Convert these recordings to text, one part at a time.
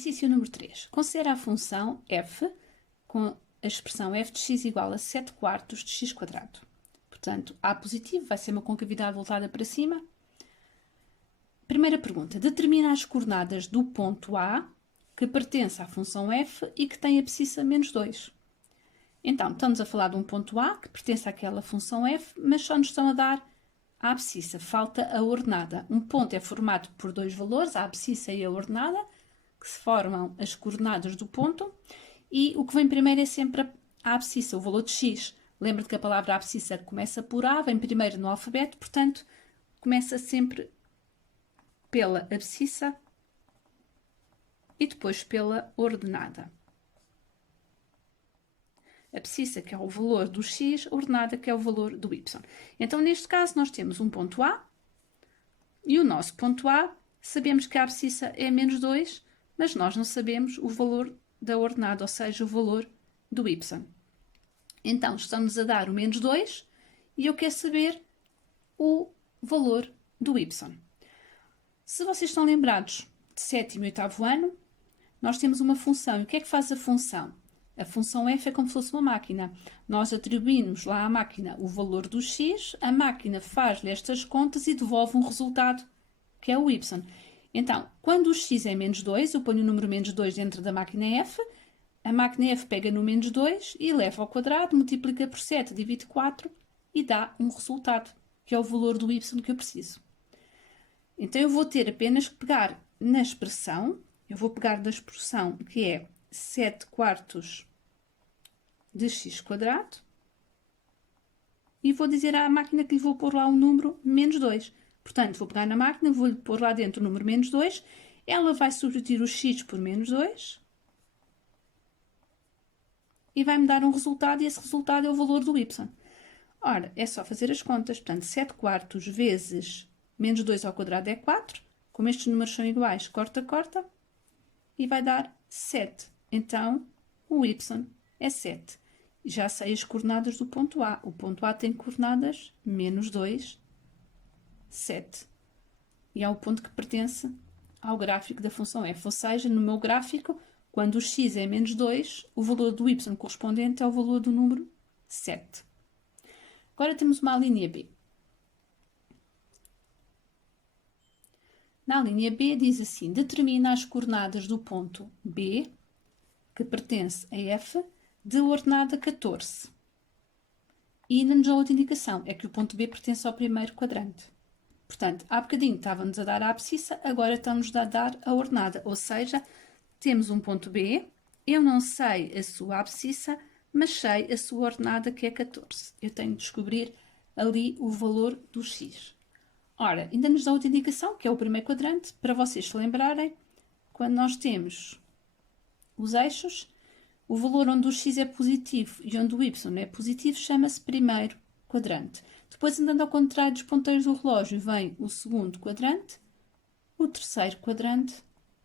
Exercício número 3. Considera a função f com a expressão f de x igual a 7 quartos de x quadrado. Portanto, A positivo vai ser uma concavidade voltada para cima. Primeira pergunta. Determina as coordenadas do ponto A que pertence à função f e que tem abscissa menos 2. Então, estamos a falar de um ponto A que pertence àquela função f, mas só nos estão a dar a abscissa, falta a ordenada. Um ponto é formado por dois valores, a abscissa e a ordenada, que se formam as coordenadas do ponto, e o que vem primeiro é sempre a abscissa, o valor de x. Lembra-te que a palavra abscissa começa por A, vem primeiro no alfabeto, portanto, começa sempre pela abscissa e depois pela ordenada. Abscissa, que é o valor do x, ordenada, que é o valor do y. Então, neste caso, nós temos um ponto A e o nosso ponto A, sabemos que a abscissa é menos 2, mas nós não sabemos o valor da ordenada, ou seja, o valor do y. Então, estamos a dar o menos 2 e eu quero saber o valor do y. Se vocês estão lembrados de 7º e 8º ano, nós temos uma função. E o que é que faz a função? A função f é como se fosse uma máquina. Nós atribuímos lá à máquina o valor do x, a máquina faz-lhe estas contas e devolve um resultado, que é o y. Então, quando o x é menos 2, eu ponho o número menos 2 dentro da máquina f, a máquina f pega no menos 2 e leva ao quadrado, multiplica por 7, divide 4 e dá um resultado, que é o valor do y que eu preciso. Então, eu vou ter apenas que pegar na expressão, eu vou pegar da expressão que é 7 quartos de x quadrado e vou dizer à máquina que lhe vou pôr lá o número menos 2. Portanto, vou pegar na máquina, vou-lhe pôr lá dentro o número menos 2, ela vai substituir o x por menos 2 e vai-me dar um resultado e esse resultado é o valor do y. Ora, é só fazer as contas. Portanto, 7 quartos vezes menos 2 ao quadrado é 4. Como estes números são iguais, corta, corta e vai dar 7. Então, o y é 7. Já sei as coordenadas do ponto A. O ponto A tem coordenadas menos 2, 7. E é o ponto que pertence ao gráfico da função f. Ou seja, no meu gráfico, quando o x é menos 2, o valor do y correspondente é o valor do número 7. Agora temos uma linha B. Na linha B diz assim, determina as coordenadas do ponto B, que pertence a f, de ordenada 14. E ainda nos dá outra indicação, é que o ponto B pertence ao primeiro quadrante. Portanto, há bocadinho estava-nos a dar a abscissa, agora estamos a dar a ordenada, ou seja, temos um ponto B, eu não sei a sua abscissa, mas sei a sua ordenada, que é 14. Eu tenho de descobrir ali o valor do x. Ora, ainda nos dá outra indicação, que é o primeiro quadrante, para vocês se lembrarem, quando nós temos os eixos, o valor onde o x é positivo e onde o y é positivo chama-se primeiro quadrante. Depois, andando ao contrário dos ponteiros do relógio, vem o segundo quadrante, o terceiro quadrante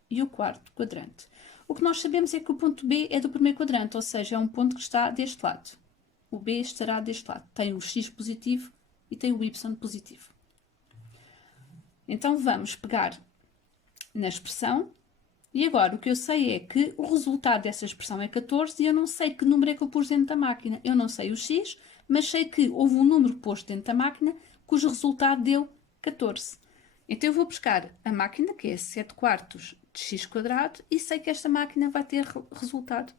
e o quarto quadrante. O que nós sabemos é que o ponto B é do primeiro quadrante, ou seja, é um ponto que está deste lado. O B estará deste lado. Tem o x positivo e tem o y positivo. Então, vamos pegar na expressão. E agora, o que eu sei é que o resultado dessa expressão é 14 e eu não sei que número é que eu pus dentro da máquina. Eu não sei o x, mas sei que houve um número posto dentro da máquina cujo resultado deu 14. Então, eu vou buscar a máquina, que é 7 quartos de x quadrado, e sei que esta máquina vai ter resultado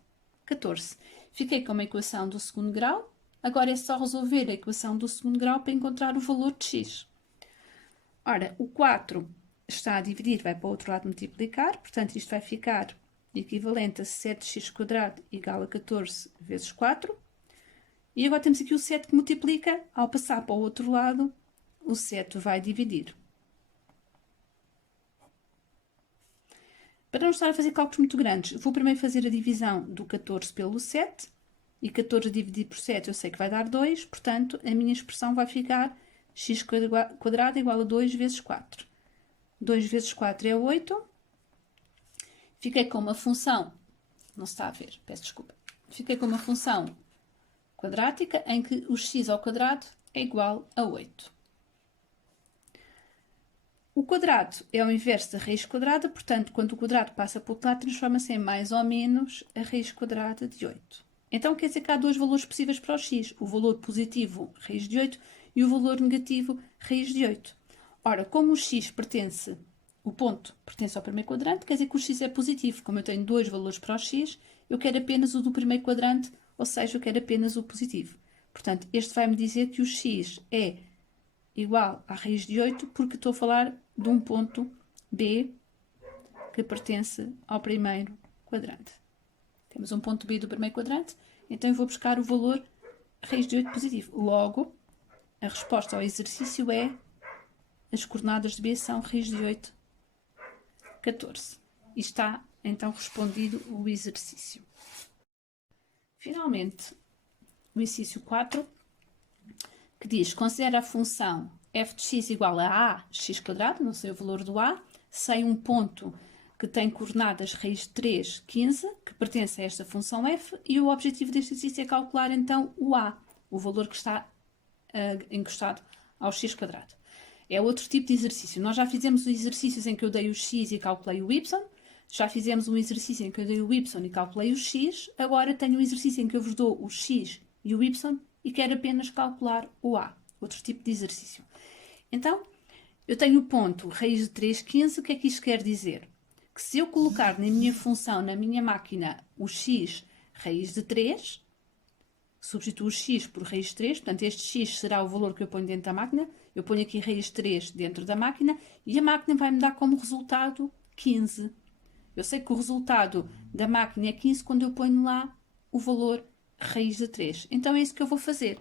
14. Fiquei com uma equação do segundo grau. Agora é só resolver a equação do segundo grau para encontrar o valor de x. Ora, o 4 está a dividir, vai para o outro lado multiplicar, portanto, isto vai ficar equivalente a 7x² igual a 14 vezes 4. E agora temos aqui o 7 que multiplica, ao passar para o outro lado, o 7 vai dividir. Para não estar a fazer cálculos muito grandes, vou primeiro fazer a divisão do 14 pelo 7, e 14 dividido por 7 eu sei que vai dar 2, portanto, a minha expressão vai ficar x² igual a 2 vezes 4. 2 vezes 4 é 8. Fiquei com uma função, não se está a ver, peço desculpa. Fiquei com uma função quadrática em que o x ao quadrado é igual a 8. O quadrado é o inverso da raiz quadrada, portanto, quando o quadrado passa para o outro lado, transforma-se em mais ou menos a raiz quadrada de 8. Então, quer dizer que há dois valores possíveis para o x. O valor positivo, raiz de 8, e o valor negativo, raiz de 8. Ora, como o x pertence, o ponto pertence ao primeiro quadrante, quer dizer que o x é positivo. Como eu tenho dois valores para o x, eu quero apenas o do primeiro quadrante, ou seja, eu quero apenas o positivo. Portanto, este vai-me dizer que o x é igual à raiz de 8, porque estou a falar de um ponto B que pertence ao primeiro quadrante. Temos um ponto B do primeiro quadrante, então eu vou buscar o valor raiz de 8 positivo. Logo, a resposta ao exercício é as coordenadas de B são raiz de 8, 14. E está, então, respondido o exercício. Finalmente, o exercício 4, que diz, considera a função f de x igual a x², não sei o valor do a, sem um ponto que tem coordenadas raiz de 3, 15, que pertence a esta função f, e o objetivo deste exercício é calcular, então, o a, o valor que está encostado ao x². É outro tipo de exercício. Nós já fizemos exercícios em que eu dei o x e calculei o y, já fizemos um exercício em que eu dei o y e calculei o x, agora tenho um exercício em que eu vos dou o x e o y e quero apenas calcular o a, outro tipo de exercício. Então, eu tenho o ponto raiz de 3, 15, o que é que isto quer dizer? Que se eu colocar na minha função, na minha máquina, o x raiz de 3, substituo o x por raiz de 3, portanto este x será o valor que eu ponho dentro da máquina, eu ponho aqui raiz de 3 dentro da máquina e a máquina vai-me dar como resultado 15. Eu sei que o resultado da máquina é 15 quando eu ponho lá o valor raiz de 3. Então é isso que eu vou fazer.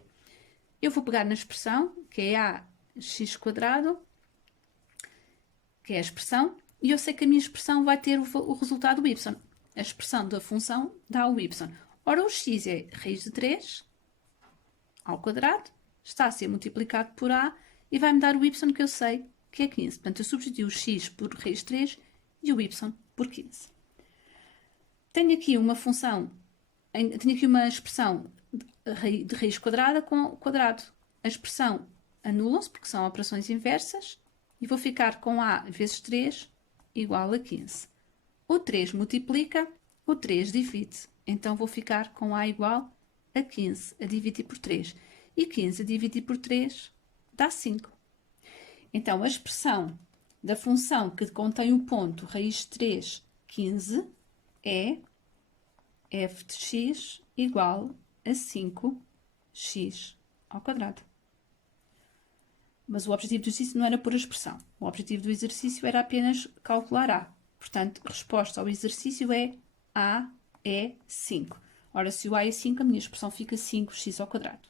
Eu vou pegar na expressão, que é ax², que é a expressão, e eu sei que a minha expressão vai ter o resultado y. A expressão da função dá o y. Ora, o x é raiz de 3 ao quadrado, está a ser multiplicado por a e vai-me dar o y que eu sei que é 15. Portanto, eu substituo o x por raiz de 3 e o y por 15. Tenho aqui uma função, tenho aqui uma expressão de raiz quadrada com quadrado. A expressão anula-se porque são operações inversas e vou ficar com a vezes 3 igual a 15. O 3 multiplica, o 3 divide. Então, vou ficar com a igual a 15 a dividir por 3. E 15 a dividir por 3 dá 5. Então, a expressão da função que contém o ponto raiz de 3, 15 é f de x igual a 5x ao quadrado. Mas o objetivo do exercício não era pôr a expressão. O objetivo do exercício era apenas calcular a. Portanto, a resposta ao exercício é a é 5. Ora, se o a é 5, a minha expressão fica 5x ao quadrado.